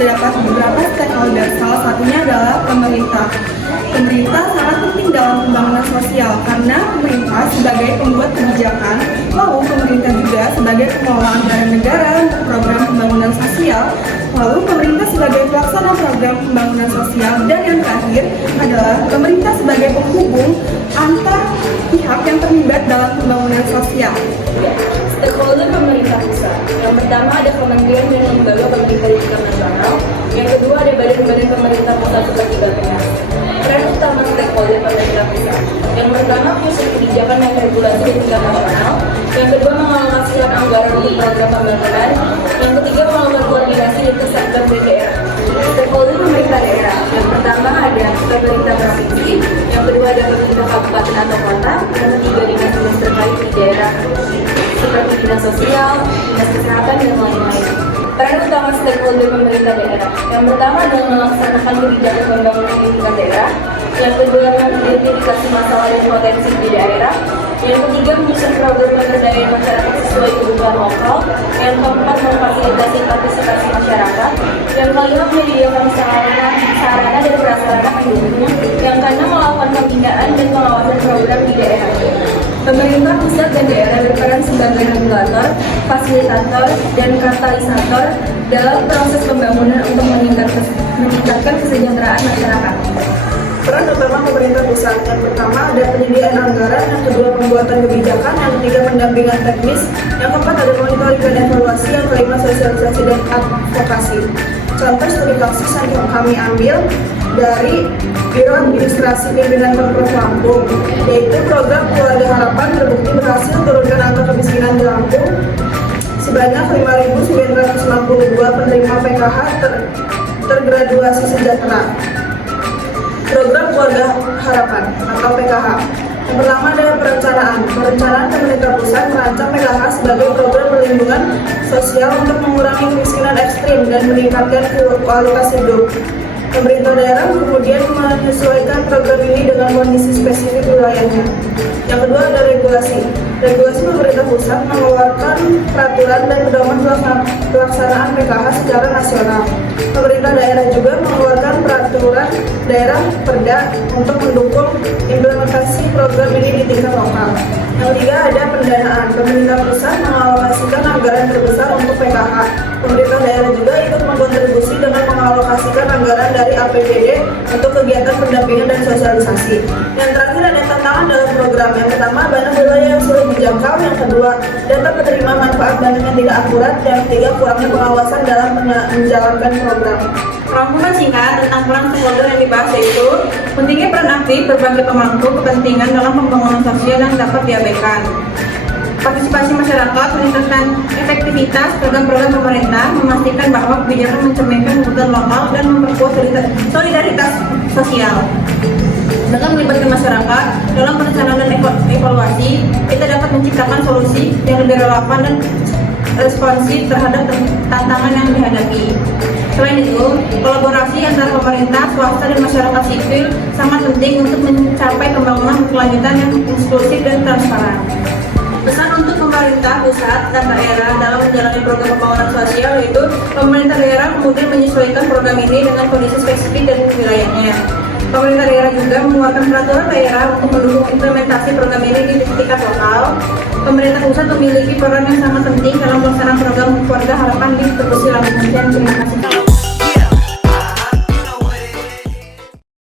Terdapat beberapa stakeholder, salah satunya adalah pemerintah. Pemerintah sangat penting dalam pembangunan sosial karena pemerintah sebagai pembuat kebijakan, lalu pemerintah juga sebagai pengelola anggaran negara untuk program pembangunan sosial, lalu pemerintah sebagai pelaksana program pembangunan sosial, dan yang terakhir adalah pemerintah sebagai penghubung antar pihak yang terlibat dalam pembangunan sosial. Stakeholder pemerintah pusat. Yang pertama ada kementerian dan lembaga pemerintah di tingkat nasional. Yang kedua ada badan-badan pemerintah pusat seperti BPS. Peran utama stakeholder pemerintah pusat. Yang pertama menyusun kebijakan dan regulasi di tingkat nasional. Yang kedua mengalokasikan anggaran untuk program pembangunan. Yang ketiga melakukan koordinasi dengan sektor daerah. Stakeholder pemerintah daerah. Yang pertama ada pemerintah provinsi. Yang kedua ada pemerintah kabupaten atau kota. Yang ketiga dinas-dinas terkait di daerah seperti dinas sosial, dinas kesehatan, dan lain-lain. Peran utama stakeholder pemerintah daerah. Yang pertama adalah melaksanakan kebijakan pembangunan di tingkat daerah. Yang kedua mengidentifikasi masalah dan potensi di daerah. Yang ketiga menyusun program pemberdayaan masyarakat sesuai kebutuhan lokal. Yang keempat memfasilitasi partisipasi masyarakat. Yang kelima menyediakan sarana dan prasarana pendukung. Yang keenam melakukan pembinaan dan pengawasan program di daerah. Pemerintah pusat dan daerah berperan sebagai regulator, fasilitator, dan katalisator dalam proses pembangunan untuk meningkatkan kesejahteraan masyarakat. Peran utama pemerintah pusat. Yang pertama ada penyediaan anggaran, yang kedua pembuatan kebijakan, yang ketiga pendampingan teknis, yang keempat ada monitoring dan evaluasi, yang kelima sosialisasi dan advokasi. Contoh studi kasus yang kami ambil dari Biro Administrasi Pimpinan Pemprov Lampung, yaitu program Keluarga Harapan terbukti berhasil turunkan angka kemiskinan di Lampung sebanyak 5.962 penerima PKH tergraduasi sejahtera. Program Keluarga Harapan atau PKH. Yang pertama ada perencanaan. Perencanaan pemerintah pusat merancang PKH sebagai program perlindungan sosial untuk mengurangi kemiskinan ekstrim dan meningkatkan kualitas hidup. Pemerintah daerah kemudian menyesuaikan program ini dengan kondisi spesifik wilayahnya. Yang kedua ada regulasi. Regulasi pemerintah pusat mengeluarkan peraturan dan pedoman pelaksanaan PKH secara nasional. Pemerintah daerah juga mengeluarkan peraturan daerah perda untuk mendukung implementasi program ini di tingkat lokal. Yang ketiga ada pendanaan. Pemerintah pusat mengalokasikan anggaran terbesar untuk PKH. Pemerintah daerah juga ikut berkontribusi dengan mengalokasikan anggaran dari APBD untuk kegiatan pendampingan dan sosialisasi. Yang terakhir ada tantangan dalam program. Yang pertama banyak wilayah yang sulit dijangkau. Yang kedua data penerima manfaat banyak yang tidak akurat. Yang ketiga kurangnya pengawasan dalam menjalankan program. Rangkuman singkat tentang peran stakeholder yang dibahas yaitu pentingnya peran aktif berbagai pemangku kepentingan dalam pembangunan sosial yang dapat diabaikan. Partisipasi masyarakat meningkatkan efektivitas program-program pemerintah, memastikan bahwa kebijakan mencerminkan kebutuhan lokal dan memperkuat solidaritas sosial. Dengan melibatkan masyarakat dalam perencanaan dan evaluasi, kita dapat menciptakan solusi yang lebih relevan dan responsif terhadap tantangan yang dihadapi. Selain itu, kolaborasi antara pemerintah, swasta, dan masyarakat sipil sangat penting untuk mencapai pembangunan berkelanjutan yang inklusif dan transparan. Pesan untuk pemerintah pusat dan daerah dalam menjalani program pembangunan sosial yaitu pemerintah daerah kemudian menyesuaikan program ini dengan kondisi spesifik dan wilayahnya. Pemerintah daerah juga mengeluarkan peraturan daerah untuk mendukung implementasi program ini di tingkat lokal. Pemerintah pusat memiliki peran yang sangat penting dalam pelaksanaan program Keluarga Harapan di Provinsi Lampung. Terima kasih.